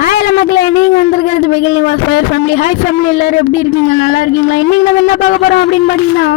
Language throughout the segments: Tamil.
ஹாய் மக்களே, நீங்கள் வந்திருக்கிறது Bigil Nivas fire family. Hi family, எல்லோரும் எப்படி இருக்கீங்க? நல்லா இருக்கீங்களா? இன்றைக்கி நம்ம என்ன பார்க்க போகிறோம் அப்படின்னு பார்த்தீங்கன்னா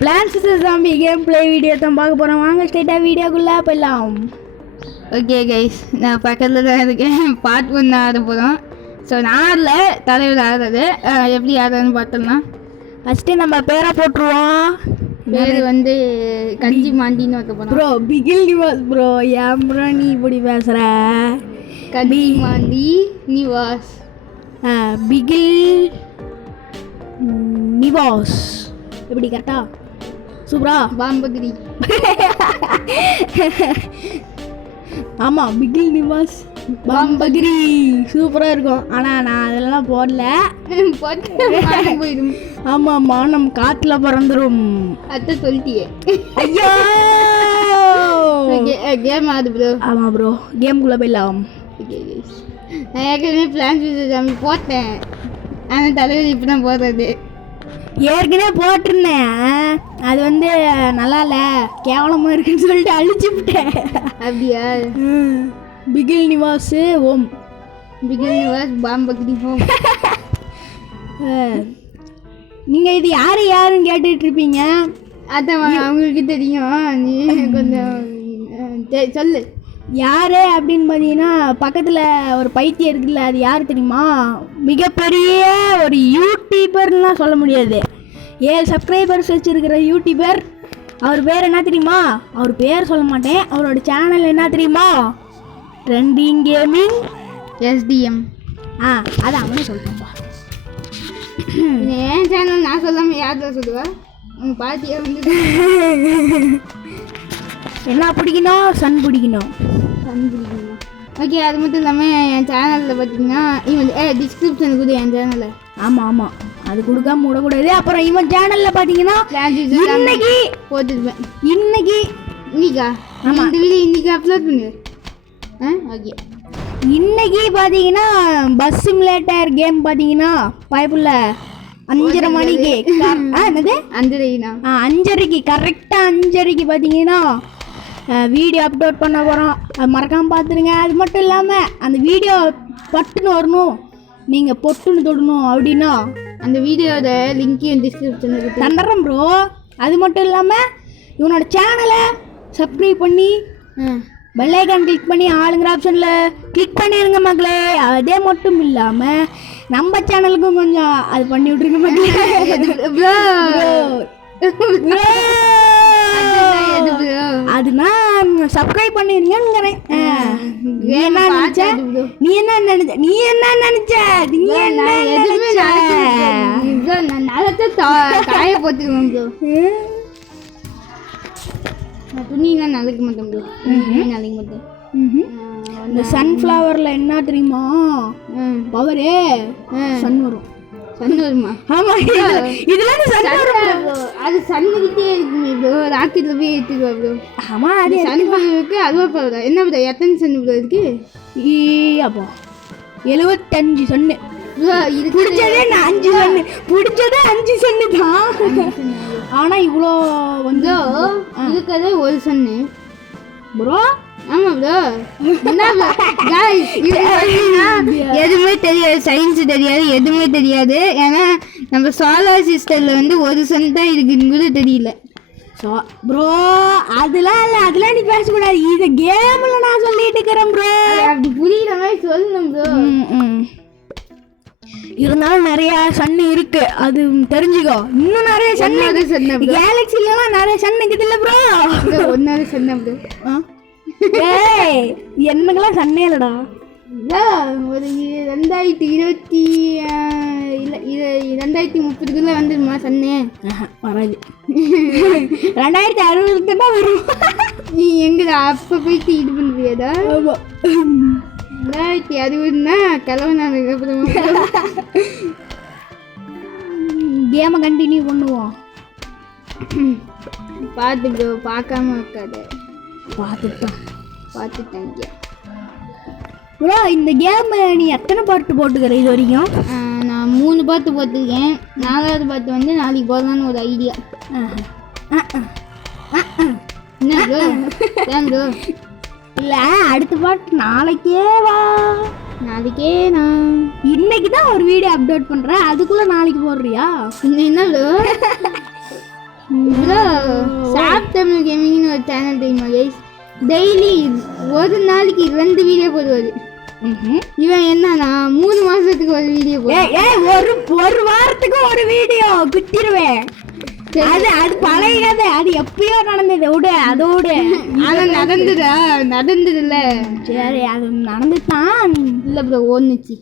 plants vs Zombie game play video தான் பார்க்க போகிறோம். வாங்க ஸ்ட்ரைட்டாக வீடியோக்குள்ளே போயிடலாம். ஓகே கைஸ், நான் பக்கத்தில் தான் இருக்கேன். பார்ட் 1 ஆட போகிறோம். ஸோ நான் ஆடல, தலைவர் ஆடுறது. எப்படி ஆடுறதுன்னு பார்த்தோம்னா ஃபஸ்ட்டு நம்ம பேரை போட்டுருவோம். பேர் வந்து கஞ்சி மாண்டின்னு வைக்க போகிறோம். ப்ரோ பிகில் நிவாஸ் ப்ரோ, ஏன் ப்ரோ நீ இப்படி பேசுகிற? கஞ்சி மாண்டி நிவாஸ், பிகில் நிவாஸ் எப்படி கரெக்டா? சூப்பரா? பாம்பகிரி. ஆமாம், பிகில் நிவாஸ் பாம்பகிரி சூப்பராக இருக்கும். ஆனால் நான் அதெல்லாம் போடல. போயிடும். ஆமாம்மா, நம்ம காற்றுல பறந்துடும். அத்தை சொல்லிட்டியே. ஐயோ கேம் ஆடு ப்ரோ. ஆமாம் ப்ரோ, கேமுக்குள்ளே போயிடலாம். ஓகே கைஸ், நான் ஏற்கனவே பிளான்ஸ் vs Zombie போட்டேன். ஆனால் தலைவர் இப்போ தான் போடுறது. ஏற்கனவே போட்டிருந்தேன், அது வந்து நல்லா இல்லை, கேவலமாக இருக்குன்னு சொல்லிட்டு அழிச்சு விட்டேன். அப்படியா? பிகில் நிவாஸ் ஓம், பிகில் நிவாஸ் பாம்பகிரி ஹோம். நீங்கள் இது யாருன்னு கேட்டுட்டு இருப்பீங்க. அதான் அவங்களுக்கு தெரியும். நீ கொஞ்சம் சொல்லு யார் அப்படின்னு பார்த்தீங்கன்னா, பக்கத்தில் ஒரு பைத்தியம் இருக்குல்ல, அது யார் தெரியுமா? மிகப்பெரிய ஒரு யூடியூபர்லாம் சொல்ல முடியாது, 7 சப்ஸ்கிரைபர்ஸ் வச்சுருக்கிற யூடியூபர். அவர் பேர் என்ன தெரியுமா? அவர் பேர் சொல்ல மாட்டேன். அவரோட சேனல் என்ன தெரியுமா? Trending gaming STM. அது அவனே சொல்லிட்டோம்ப்பா. என் சேனல் நான் சொல்லாமல் யார் தான் சொல்லுவேன்? உங்கள் பாட்டியை வந்து என்ன பிடிக்கணும்? சன் பிடிக்கணும். ஓகே, அது மட்டும் இல்லாமல் என் சேனலில் பார்த்தீங்கன்னா இவன் டிஸ்கிரிப்ஷன் கூட என் சேனலில். ஆமாம், அது கொடுக்காம விடக்கூடாது. அப்புறம் இவன் சேனலில் பார்த்தீங்கன்னா இன்னைக்கு போட்டுருப்பேன். இன்னைக்கா? ஆமாம், இந்த வீடியோ இன்னைக்கு அப்லோட் பண்ணுவேன். ஓகே, இன்னைக்கு பார்த்தீங்கன்னா பஸ் சிமுலேட்டர் கேம் பார்த்தீங்கன்னா பைப்புள்ள 5:30 மணிக்கு என்னது 5:30க்கு கரெக்டாக 5:30க்கு பார்த்தீங்கன்னா வீடியோ அப்லோட் பண்ண போகிறோம். அது மறக்காமல் பார்த்துருங்க. அது மட்டும் இல்லாமல் அந்த வீடியோ பட்டுன்னு வரணும், நீங்கள் பொட்டுன்னு தொடணும் அப்படின்னா அந்த வீடியோட லிங்க்கையும் டிஸ்கிரிப்ஷனில் தந்துடுறோம் ப்ரோ. அது மட்டும் இல்லாமல் இவனோட சேனலை சப்ஸ்கிரைப் பண்ணி பெல் ஐக்கான் கிளிக் பண்ணி ஆளுங்கிற ஆப்ஷனில் கிளிக் பண்ணிடுங்க மக்களே. அதே மட்டும் இல்லாமல் நம்ம சேனலுக்கும் கொஞ்சம் அது பண்ணி விட்ருங்க மக்களே. அதுனா சப்ஸ்கிரைப் பண்ணிருங்கிறேன். நீ என்ன நினைச்ச? காய போட்டுருவேன் ப்ரோ. துணியெல்லாம் நலைக்க மாட்டேன் ப்ரோ. நலைக்க மாட்டேன். இந்த சன்ஃப்ளவரில் என்ன தெரியுமா பவரு? சன் வரும். சன் வருமா? ஆமாம், இதெல்லாம் சன் வரும். அது சன்னுக்கிட்டே இருக்குங்க ப்ரோ. ராக்கெட்டில் போய் எடுத்துக்குவா ப்ரோ. ஆமாம், அது சன் இருக்கு. அதுவா பவரா? என்ன ப்ரோ, எத்தனை சன் ப்ரோ இருக்கு? அப்போ 75 சன்னு. இது பிடிச்சதே 5 சன்னு, பிடிச்சதே 5 சன்னு தான். ஆனால் இவ்வளோ வந்து இருக்கிறதே ஒரு சன்னு ப்ரோ. ஆமாம் ப்ரோ. எதுவுமே தெரியாது, சயின்ஸு தெரியாது, எதுவுமே தெரியாது. ஏன்னா நம்ம சோலார் சிஸ்டமில் வந்து ஒரு சன் தான் இருக்குன்னு கூட தெரியல. ப்ரோ அதெல்லாம் இல்லை, அதெல்லாம் நீ பேசக்கூடாது. இது கேமில் நான் சொல்லிட்டு இருக்கிறேன் ப்ரோ. அப்படி புரியுற மாதிரி சொல்லணும் ப்ரோ. இருந்தாலும் நிறைய சன்னு இருக்கு, அது தெரிஞ்சுக்கோ. இன்னும் நிறைய சன்னு கேலக்சிலாம் நிறைய சன்னு இருக்குது இல்லை ப்ரோ. ஒன்னாவது சன்னு ப்ரோ. என்னங்கெல்லாம் சன்னே இல்லைடா. ஒரு 2020 இல்லை 2030 வந்துடுமா சன்னே? வராது. 2060 தான் வரும். நீ எங்கடா அப்போ போயிட்டு இது பண்ணுறியாடா? 2060னா கிளம்புனாங்க. அப்புறம் கேமை கண்டினியூ பண்ணுவோம். பார்த்து ப்ரோ, பார்க்காம இருக்காது. பார்த்துட்டேன் ப்ரோ. இந்த கேம் நீ எத்தனை பார்ட்டு போட்டுக்கிற இது வரைக்கும்? நான் 3 பார்ட்டு போட்டிருக்கேன். 4வது பார்ட்டு வந்து நாளைக்கு போகலான்னு ஒரு ஐடியா. என்ன ப்ரோ ஏன் ப்ரோ இல்ல அடுத்த பாட்டு நாளைக்கே வா. நாளைக்கே நான் இன்னைக்கு தான் ஒரு வீடியோ அப்லோட் பண்றேன், அதுக்குள்ள நாளைக்கு போடுறியா? என்ன ப்ரோ ப்ரோ சாப் தமிழ் கேமிங்னு ஒரு சேனல் தெரியுமா கைஸ்? டெய்லி ஒரு நாளைக்கு 2 வீடியோ போடுவாரு. இவன் என்னன்னா 3 மாசத்துக்கு ஒரு வீடியோ ஒரு வாரத்துக்கு ஒரு வீடியோ குத்திடுவேன். அது பழைய கதை, அது எப்பயோ நடந்தது விடு அதோட. ஆனா நடந்ததுல சரி அது நடந்துதான் இல்ல ப்ரோ ஓடுச்சு.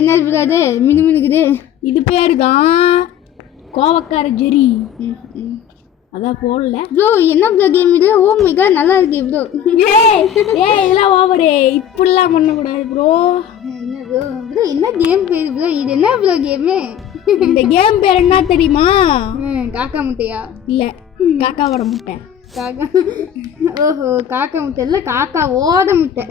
என்ன ப்ரோ அது மினுமினுக்குது? இது பேரு தான் கோவக்கார ஜெரி. அதான் போடல ப்ரோ. என்ன ப்ரோ கேம் இது? ஓ மை காட் நல்லா இருக்கு ப்ரோ. ஏய் இதெல்லாம் ஓவரே, இப்படிலாம் பண்ணக்கூடாது ப்ரோ. என்ன ப்ரோ ப்ரோ என்ன கேம் பேர் ப்ரோ? இது என்ன ப்ரோ கேமு? இந்த கேம் பேர் என்ன தெரியுமா? காக்கா முட்டையா? இல்ல காக்காவோட முட்டை. காக்கா ஓஹோ காக்கா முட்டை இல்லை, காக்கா ஓட முட்டை.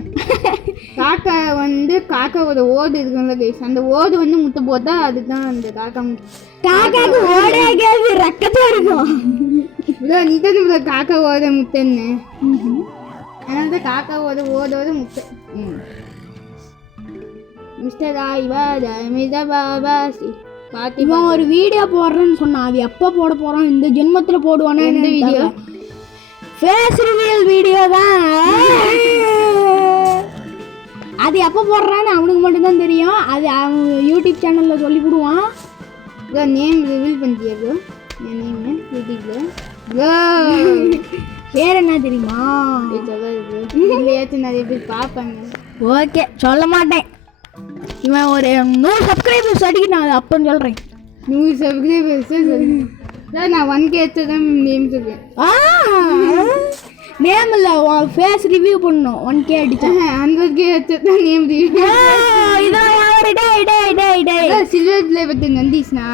காக்கா வந்து காக்காவோட ஓடு இருக்கும்ல கைஸ், அந்த ஓடு வந்து முட்டை போட்டால் அதுதான் அந்த காக்கா முட்டை. காக்காவுக்கு ஓடே கேள்வி ரக்கத்தா இருக்கும். இல்லை நீ தானே ப்ரோ காக்கா ஓட முட்டைன்னு. அதனால தான் காக்காவோட ஓடோட முட்டை. மிஸ்டர் இவன் ஒரு வீடியோ போடுறேன்னு சொன்னான், அது எப்போ போட போறான்? இந்த ஜென்மத்தில் போடுவானா? எந்த வீடியோ? ஃபேஸ் ரிவீல் வீடியோ தான். அது எப்போ போடுறான்னு அவனுக்கு மட்டும்தான் தெரியும். அது அவன் யூடியூப் சேனலில் சொல்லி கொடுவான். ப்ரோ நேம் ரிவீல் பண்ணிட்டியா ப்ரோ? என் நேம் யூடியூப்ல ப்ரோ பேர் என்ன தெரியுமா? சொல்லாது நிறைய பேர் பார்ப்பாங்க. ஓகே சொல்ல மாட்டேன். இவன் ஒரு 100 சப்ஸ்கிரைபர்ஸ் அடிக்கணும், அது அப்பன்னு சொல்கிறேன். 100 சப்ஸ்கிரைபர்ஸ் நான் 1K தான் நேம் சொல்கிறேன். நேம் இல்லை, ஃபேஸ் ரிவ்யூ பண்ணணும். 1K அடித்தேன். 100K தான் name review. Silver play button வந்துச்சுன்னா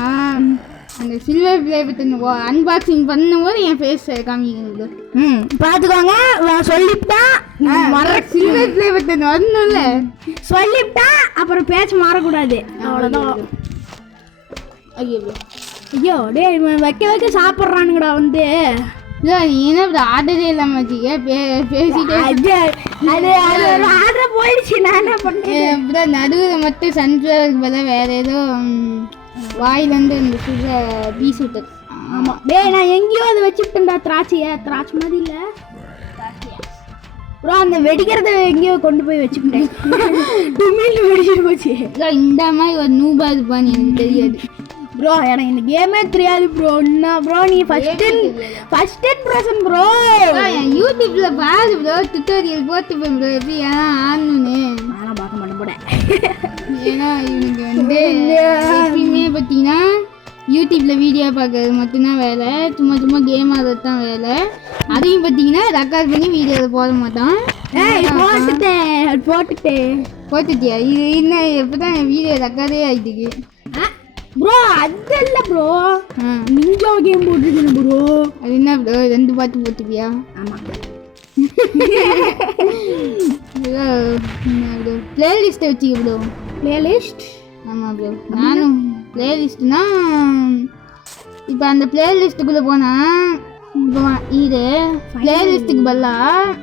அந்த சில்வர் ப்ளே பட்டன் அன்பாக்சிங் பண்ணும்போது என் ஃபேஸ் காமிக்கணும். பார்த்துக்கோங்க. சொல்லிவிட்டான் சில்வர் ப்ளே பட்டன் வரணும்ல, சொல்லிவிட்டான் அப்புறம் பேச்சு மாறக்கூடாது, அவ்வளோதான். ஐயோ டே இவன் வைக்க சாப்பிட்றானுங்கடா வந்து. இல்லை நீ என்ன ஆர்டரே இல்லாமல் வச்சுக்க பேசிட்டே. அது ஒரு ஆர்டர் போயிடுச்சு, நான் என்ன பண்ணேன்? இப்போதான் நடுவில் மட்டும் சன்ஃப்ளவருக்கு பதிலாக வேறு ஏதோ வாயிலேருந்து இந்த பீஸ் விட்டது. ஆமாம் டேய் நான் எங்கேயோ அதை வச்சுக்கிட்டேன்டா. திராட்சை மாதிரி இல்லை ப்ரோ, அந்த வெடிக்கிறத எங்கேயோ கொண்டு போய் வச்சுக்கிட்டேன். தும்மியில் வெடிச்சிட்டு போச்சு. இந்த மாதிரி ஒரு நூபா இருப்பான்னு எனக்கு தெரியாது ப்ரோ. எனக்கு இந்த கேமே தெரியாது ப்ரோ. என்ன ப்ரோ நீ ஃபர்ஸ்ட் இம்ப்ரெஷன் ப்ரோ? யூடியூப்ல பாரு ப்ரோ, டுட்டோரியல் போட்டுப்பேன் ப்ரோ எப்படி ஆடணும்னு. நானும் பார்க்க மாட்டேன் போட. ஏன்னா இவனுக்கு வந்து எப்பயுமே பார்த்தீங்கன்னா யூடியூப்ல வீடியோ பார்க்கறது மட்டும்தான் வேலை, சும்மா கேம் ஆடுறது தான் வேலை. அதையும் பார்த்தீங்கன்னா ரெக்கார்ட் பண்ணி வீடியோவில் போட மாட்டான். போட்டுட்டியா? இது இன்னும் எப்போ தான் வீடியோ ரெக்கார்டே ஆகிட்டுக்கு ப்ரோ. அது இல்லை ப்ரோ, நிஞ்சா கேம் போட்டுருக்கேன் ப்ரோ. அது என்ன ப்ரோ 2 பாட்டு போட்டுப்பியா? ஆமாம் ப்ரோ பிளேலிஸ்ட்டை வச்சுக்க ப்ரோ. பிளேலிஸ்ட்? ஆமாம் ப்ரோ. நானும் பிளேலிஸ்ட்னா இப்போ அந்த பிளேலிஸ்ட்டுக்குள்ளே போனால் இப்போ இது பிளேலிஸ்ட்டுக்கு பதிலாக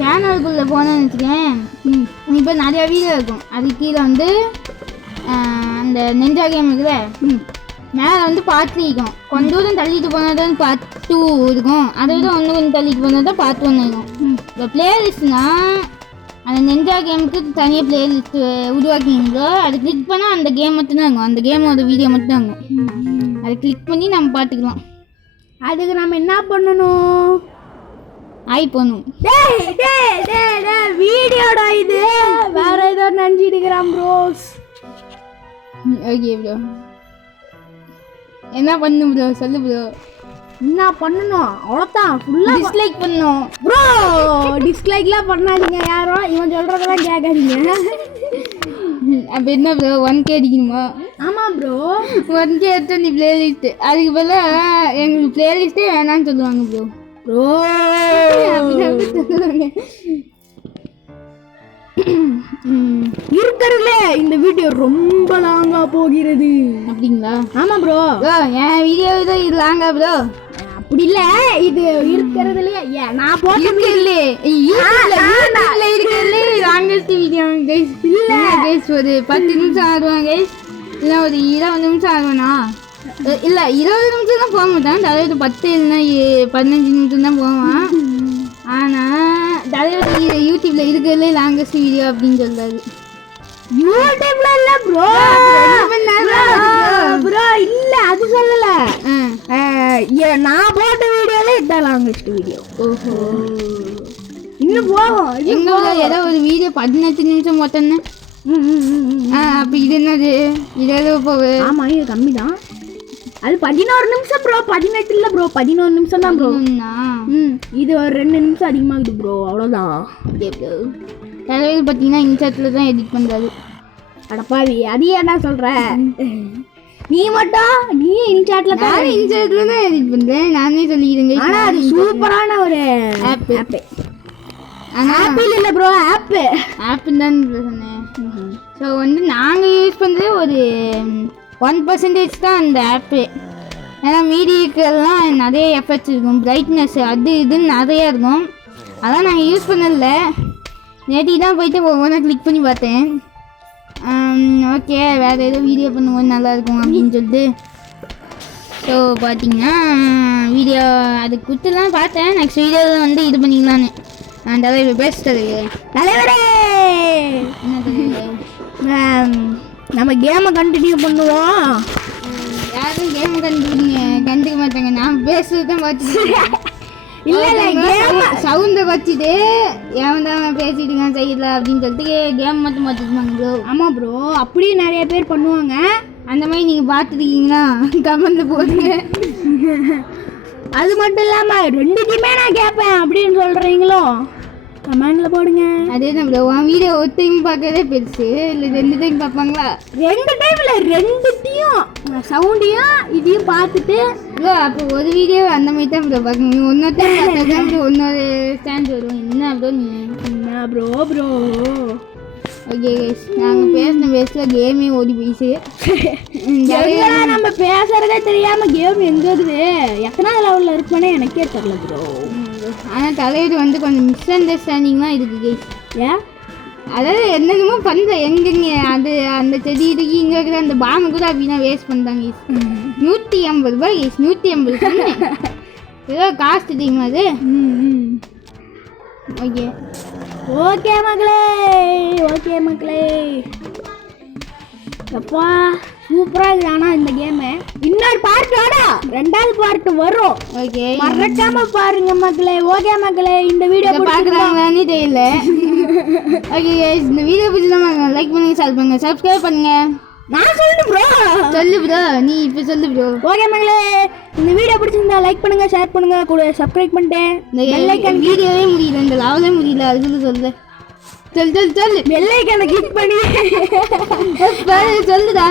சேனலுக்குள்ளே போனேன்னு வச்சுக்கேன். இப்போ நிறையா வீடியோ இருக்கும், அது கீழே வந்து அந்த நிஞ்சா கேம் இருக்குல்ல, மேலே வந்து பார்ட் 3 இருக்கும். கொஞ்சம் தூரம் தள்ளிட்டு போனால் தான் பார்ட் 2 இருக்கும், அதை விட ஒன்று கொஞ்சம் தள்ளிட்டு போனால் தான் பார்ட் 1 இருக்கும். இப்போ பிளேலிஸ்ட்னால் அந்த நிஞ்சா கேமுக்கு தனியாக பிளேலிஸ்ட்டு உருவாக்கிங்களோ, அது கிளிக் பண்ணால் அந்த கேம் மட்டும்தான் இருக்கும், அந்த கேமோட வீடியோ மட்டும்தான் இருக்கும். அதை கிளிக் பண்ணி நம்ம பார்த்துக்கலாம். அதுக்கு நம்ம என்ன பண்ணணும்? போகணும். வீடியோடா இது வேற ஏதோ நினச்சிட்டுக்கிறான் ப்ரோஸ். ஓகே ப்ரோ, என்ன பண்ணணும் ப்ரோ சொல்லு ப்ரோ. என்ன பண்ணணும்? அவ்வளோதான், ஃபுல்லாக டிஸ்லைக் பண்ணணும் ப்ரோ. டிஸ்லைக்லாம் பண்ணாதீங்க யாரும், இவன் சொல்கிறதெல்லாம் கேட்காதீங்க. அப்போ என்ன ப்ரோ 1K அடிக்கணுமா? ஆமாம் ப்ரோ, 1K எடுத்து நீ பிளேலிஸ்ட்டு, அதுக்கு பதிலாக எங்களுக்கு பிளேலிஸ்ட்டே வேணான்னு சொல்லுவாங்க ப்ரோ. ப்ரோ சொல்லுவாங்க. இருக்கிறதுல இந்த வீடியோ ரொம்ப லாங்கா போகிறது. அப்படிங்களா? ஆமா ப்ரோ. என் வீடியோ இது லாங்கா ப்ரோ? அப்படி இல்ல இது இருக்கிறதுலயே நான் போட்டு இருக்குல்ல யூடியூப்ல இருக்குல்ல லாங்கஸ்ட் வீடியோ கைஸ். இல்ல கைஸ் ஒரு 10 நிமிஷம் ஆடுவாங்க கைஸ், இல்ல ஒரு 20 நிமிஷம் ஆகும்னா இல்ல 20 நிமிஷம் தான் போக மாட்டான் தலைவர். 10 இல்லைன்னா 15 நிமிஷம் தான் போவான். ஆனா தலைவர் யூடியூப்ல இருக்கிறதுல லாங்கஸ்ட் வீடியோ அப்படின்னு சொல்றாரு. யூடியூப்ல இல்ல ப்ரோ, ப்ரோ இல்ல அது சொல்லல. நான் போட்ட வீடியோல இதான் லாங்கஸ்ட் வீடியோ. ஓஹோ, இன்னும் போவோம். எங்க ஏதோ ஒரு வீடியோ 18 நிமிஷம் மொத்தம். அப்ப இது என்னது, இது ஏதோ போகுது. ஆமா இது கம்மி தான், அது 11 நிமிஷம் ப்ரோ. 18 இல்ல ப்ரோ, 11 நிமிஷம் தான் ப்ரோ. இது ஒரு 2 நிமிஷம் அதிகமாகுது ப்ரோ, அவ்வளோதான். தலைவர் பார்த்தீங்கன்னா இன்சார்ட்ல தான் எடிட் பண்ணுறாரு. அடப்பாவி, அது ஏன்னா சொல்ற? நீ மட்டும் நீ இன்சார்ட்ல தான். நான் இன்சார்ட்ல தான் எடிட் பண்ணுறேன், நானே சொல்லிக்கிறேங்க. ஆனால் அது சூப்பரான ஒரு ஆப். ஆப்பிள் இல்லை ப்ரோ, ஆப்புன்னு தான் சொன்னேன். ஸோ வந்து நாங்கள் யூஸ் பண்ணுறது ஒரு 1% தான் அந்த ஆப்பு. ஏன்னா மீதி இருக்கிறதுலாம் நிறைய எஃபெக்ட்ஸ் இருக்கும், பிரைட்னஸ் அது இதுன்னு நிறையா இருக்கும். அதான் நாங்கள் யூஸ் பண்ணதில்ல. நேற்று தான் போயிட்டு ஒவ்வொன்றா கிளிக் பண்ணி பார்த்தேன். ஓகே வேறு ஏதோ வீடியோ பண்ணும்போது நல்லாயிருக்கும் அப்படின்னு சொல்லிட்டு. ஸோ பார்த்தீங்கன்னா வீடியோ அது கொடுத்துலாம் பார்த்தேன். நெக்ஸ்ட் வீடியோவில் வந்து இது பண்ணிக்கலான்னு நான் தலைவர் பேசுறது. தலைவரே என்ன தலைவர், நம்ம கேமை கண்டினியூ பண்ணுவோம். யாரும் கேம் கண்டுக்க மாட்டாங்க, நான் பேசுறது தான் பார்த்துட்டு. இல்லை கேம் சவுண்டை வச்சுட்டு ஏன் தான் பேசிட்டுங்க செய்யல அப்படின்னு சொல்லிட்டு கேம் மட்டும் பார்த்துக்குவாங்க ப்ரோ. ஆமாம் ப்ரோ, அப்படியும் நிறைய பேர் பண்ணுவாங்க. அந்த மாதிரி நீங்கள் பார்த்துருக்கீங்களா கமெண்ட்ல போடுங்க. அது மட்டும் இல்லாமல் 2 கேமே நான் கேட்பேன் அப்படின்னு சொல்கிறீங்களோ கமெண்ட்ல போடுங்க. அதே தான் ப்ரோ, உன் வீடியோ ஒரு டைம் பார்க்கறதே பெருசு, இல்லை 2 டைம் பார்ப்பாங்களா? 2 டைம்ல 2த்தையும் சவுண்டையும் இதையும் பார்த்துட்டு ப்ரோ அப்போ ஒரு வீடியோ அந்த மாதிரி தான் ப்ரோ பார்க்கணும். இன்னொரு டைம் பார்த்தா தான் ப்ரோ இன்னொரு ஸ்டாண்ட் வரும். என்ன ப்ரோ நீ என்ன ப்ரோ ஓகே கைஸ், நாங்கள் பேசின கேமே ஓடி போயிடுச்சு. நம்ம பேசுறதே தெரியாம கேம் எங்க இருக்குது, எத்தனாவது லெவலில் இருப்பேனே எனக்கே தெரியல ப்ரோ. ஆனால் தலைவர் வந்து கொஞ்சம் மிஸ் அண்டர்ஸ்டாண்டிங்லாம் இருக்குது கைஸ். ஏன் அதாவது என்னென்னமோ பண்ணுற எங்கெங்க அது அந்த செடி இதுக்கு இங்கே இருக்கிற அந்த பாம்பு கூட அப்படின்னா வேஸ்ட் பண்ணுறாங்க கைஸ். 150 ரூபாய் கைஸ், 150 ஏதோ காஸ்ட் தெரியுமா அது? ஓகே ஓகே மக்களே அப்பா சூப்பராக இருக்குது. ஆனால் இந்த கேமு இன்னொரு பார்ட்டோட 2வது பார்ட் வரும். ஓகே மறக்காம பாருங்க மக்களே. ஓகே மக்களே, இந்த வீடியோ பார்க்குறாங்களான்னு தெரியல. ஓகே இந்த வீடியோ பிடிச்சா லைக் பண்ணுங்க, ஷேர் பண்ணுங்க, சப்ஸ்கிரைப் பண்ணுங்க. நான் சொல்லு ப்ரோ, சொல்லு ப்ரோ, நீ இப்போ சொல்லு ப்ரோ. ஓகே மக்களே, இந்த வீடியோ பிடிச்சிருந்தா லைக் பண்ணுங்க, ஷேர் பண்ணுங்க, கூட சப்ஸ்கிரைப் பண்ணிட்டு இந்த பெல் ஐகான் வீடியோவே முடியல, இந்த லாவலே முடியல, அதுக்கு சொல்லு. சொல்லு பெல் ஐகானை கிளிக் பண்ணி சொல்லுடா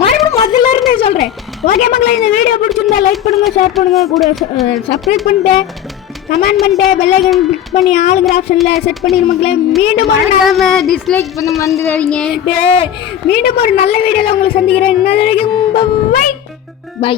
மறுபடியும் முதல்ல இருந்தே சொல்றேன். ஓகே மக்களே, இந்த வீடியோ பிடிச்சிருந்தா லைக் பண்ணுங்க, ஷேர் பண்ணுங்க, கூட சப்ஸ்கிரைப் பண்ணிட்டு கமெண்ட் பண்ணிட்டு பெல் ஐகான் கிளிக் பண்ணி ஆளுங்கிற ஆப்ஷன்ல செட் பண்ணிரு மக்களே. மீண்டும் டிஸ்லைக் பண்ண மறந்துடாதீங்க. மீண்டும் ஒரு நல்ல வீடியோல உங்களை சந்திக்கிறேன். பை.